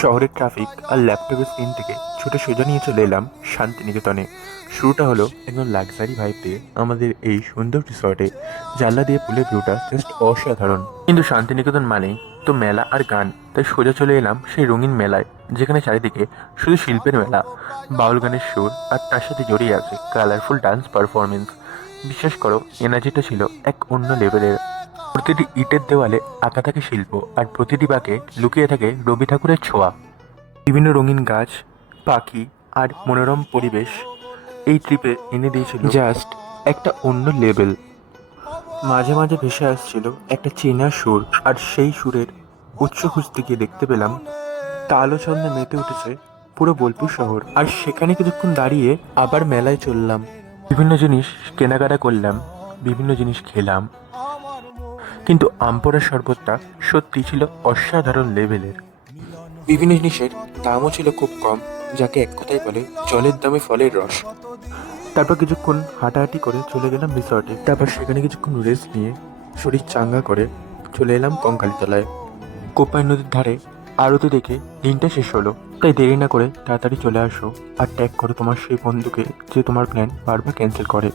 শহরের ট্রাফিক আর ল্যাপটপের স্ক্রিন থেকে ছুটে সোজা নিয়ে চলে এলাম শান্তিনিকেতনে। শুরুটা হলো একদম লাক্সারি ভাইব দিয়ে আমাদের এই সুন্দর রিসর্টে। জানলা দিয়ে পুলের ভিউটা জাস্ট অসাধারণ। কিন্তু শান্তিনিকেতন মানেই তো মেলা আর গান, তাই সোজা চলে এলাম সেই রঙিন মেলায়, যেখানে চারিদিকে শুধু শিল্পের মেলা, বাউল গানের সুর আর তার সাথে জড়িয়ে আছে কালারফুল ডান্স পারফরমেন্স। বিশ্বাস করো, এনার্জিটা ছিল এক অন্য লেভেলের। প্রতিটি ইটের দেওয়ালে আঁকা থাকে শিল্প, আর প্রতিটি বাঁকে লুকিয়ে থাকে রবি ঠাকুরের ছোঁয়া। বিভিন্ন রঙিন গাছ, পাখি আর মনোরম পরিবেশ এই ট্রিপে এনে দিয়েছিল জাস্ট একটা অন্য লেভেল। মাঝে মাঝে ভেসে আসছিল একটা চেনা সুর, আর সেই সুরের উৎস খুঁজতে গিয়ে দেখতে পেলাম তাল ও ছন্দে মেতে উঠেছে পুরো বোলপুর শহর। আর সেখানে কিছুক্ষণ দাঁড়িয়ে আবার মেলায় চললাম, বিভিন্ন জিনিস কেনাকাটা করলাম, বিভিন্ন জিনিস খেলাম। কিন্তু আমপোড়ার শরবতটা সত্যি ছিল অসাধারণ লেভেলের। বিভিন্ন জিনিসের দামও ছিল খুব কম, যাকে এক কথায় বলে জলের দামে ফলের রস। তারপর কিছুক্ষণ হাঁটাহাঁটি করে চলে গেলাম রিসর্টে। তারপর সেখানে কিছুক্ষণ রেস্ট নিয়ে শরীর চাঙ্গা করে চলে এলাম কঙ্কালীতলায়। কোপাই নদীর ধারে আরতি দেখে দিনটা শেষ হলো। তাই দেরি না করে তাড়াতাড়ি চলে আসো আর ট্যাগ করো তোমার সেই বন্ধুকে যে তোমার প্ল্যান বারবার ক্যান্সেল করে।